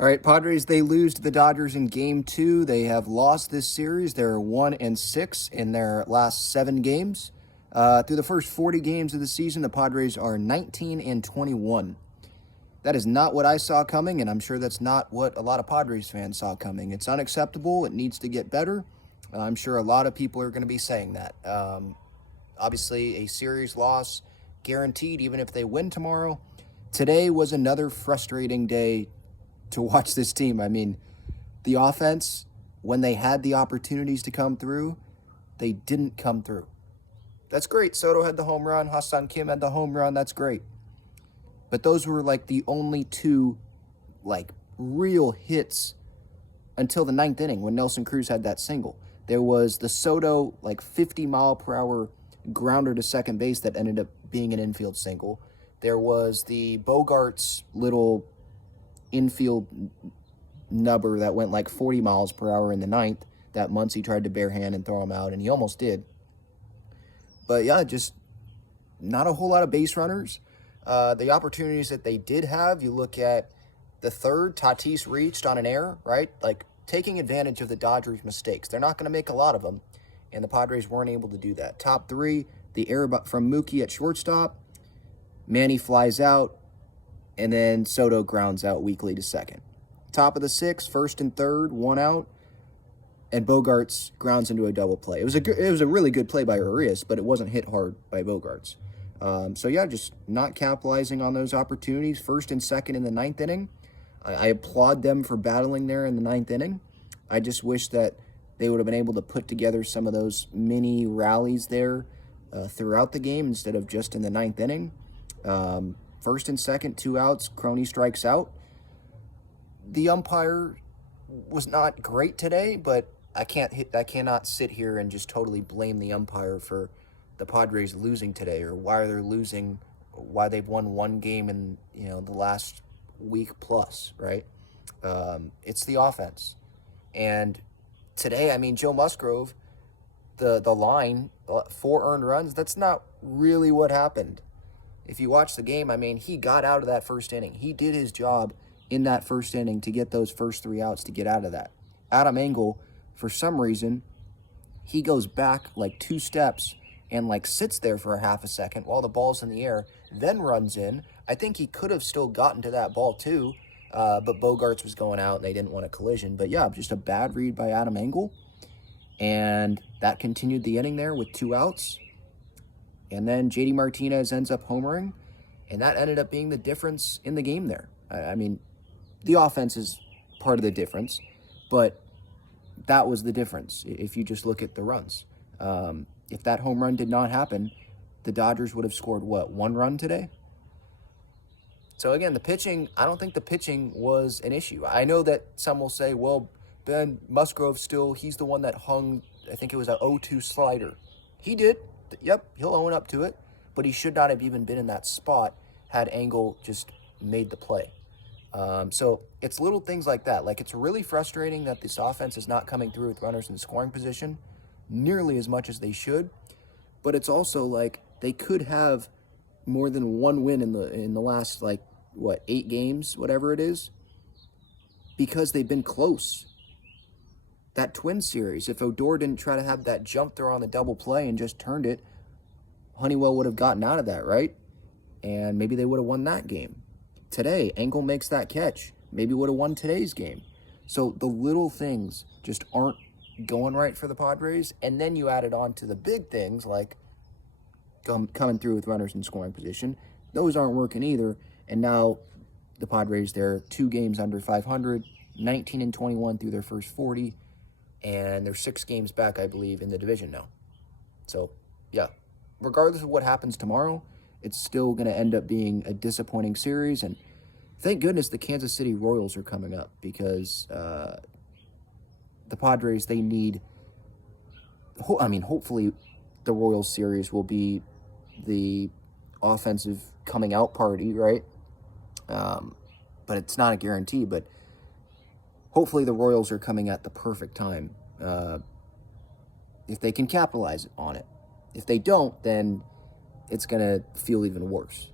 All right, Padres, they lose to the Dodgers in game 2. They have lost this series. They're 1-6 in their last 7 games. Through the first 40 games of the season, the Padres are 19-21. That is not what I saw coming, and I'm sure that's not what a lot of Padres fans saw coming. It's unacceptable. It needs to get better. I'm sure a lot of people are going to be saying that. Obviously, a series loss guaranteed, even if they win tomorrow. Today was another frustrating day to watch this team. I mean, the offense, when they had the opportunities to come through, they didn't come through. That's great. Soto had the home run. Ha-Seong Kim had the home run. That's great. But those were like the only two real hits until the 9th inning when Nelson Cruz had that single. There was the Soto 50-mile-per-hour grounder to second base that ended up being an infield single. There was the Bogarts little infield nubber that went like 40 miles per hour in the 9th that Muncy tried to barehand and throw him out, and he almost did. But yeah, just not a whole lot of base runners. The opportunities that they did have, you look at the third, Tatis reached on an error, right? Taking advantage of the Dodgers' mistakes. They're not going to make a lot of them, and the Padres weren't able to do that. Top 3, the error from Mookie at shortstop. Manny flies out, and then Soto grounds out weakly to second. Top of the 6, first and third, 1 out, and Bogarts grounds into a double play. It was a really good play by Urias, but it wasn't hit hard by Bogarts. So yeah, just not capitalizing on those opportunities. First and second in the 9th inning. I applaud them for battling there in the 9th inning. I just wish that they would have been able to put together some of those mini rallies there throughout the game instead of just in the 9th inning. First and second, 2 outs, Crony strikes out. The umpire was not great today, but I cannot sit here and just totally blame the umpire for the Padres losing today or why they're losing, why they've won 1 game in the last week plus, right? It's the offense. And today, I mean, Joe Musgrove, the line, 4 earned runs, that's not really what happened. If you watch the game, I mean, he got out of that first inning. He did his job in that first inning to get those first 3 outs to get out of that. Adam Engel, for some reason, he goes back 2 steps and sits there for a half a second while the ball's in the air, then runs in. I think he could have still gotten to that ball too, but Bogarts was going out and they didn't want a collision. But yeah, just a bad read by Adam Engel. And that continued the inning there with 2 outs. And then JD Martinez ends up homering, and that ended up being the difference in the game there. I mean, the offense is part of the difference, but that was the difference if you just look at the runs. If that home run did not happen, the Dodgers would have scored, 1 run today? So again, the pitching, I don't think the pitching was an issue. I know that some will say, well, Ben Musgrove he's the one that hung, I think it was an 0-2 slider. He did. Yep, he'll own up to it, but he should not have even been in that spot had Engel just made the play. So it's little things like that. It's really frustrating that this offense is not coming through with runners in scoring position nearly as much as they should, but it's also they could have more than 1 win in the last 8 games, whatever it is, because they've been close. That Twins series, if Odor didn't try to have that jump throw on the double play and just turned it, Honeywell would have gotten out of that, right? And maybe they would have won that game. Today, Engel makes that catch. Maybe would have won today's game. So the little things just aren't going right for the Padres. And then you add it on to the big things like coming through with runners in scoring position. Those aren't working either. And now the Padres, they're 2 games under 500, 19-21 through their first 40. And they're 6 games back, I believe, in the division now. So, yeah, regardless of what happens tomorrow, it's still going to end up being a disappointing series. And thank goodness the Kansas City Royals are coming up because the Padres, they need, hopefully the Royals series will be the offensive coming out party, right? But it's not a guarantee, but hopefully the Royals are coming at the perfect time if they can capitalize on it. If they don't, then it's going to feel even worse.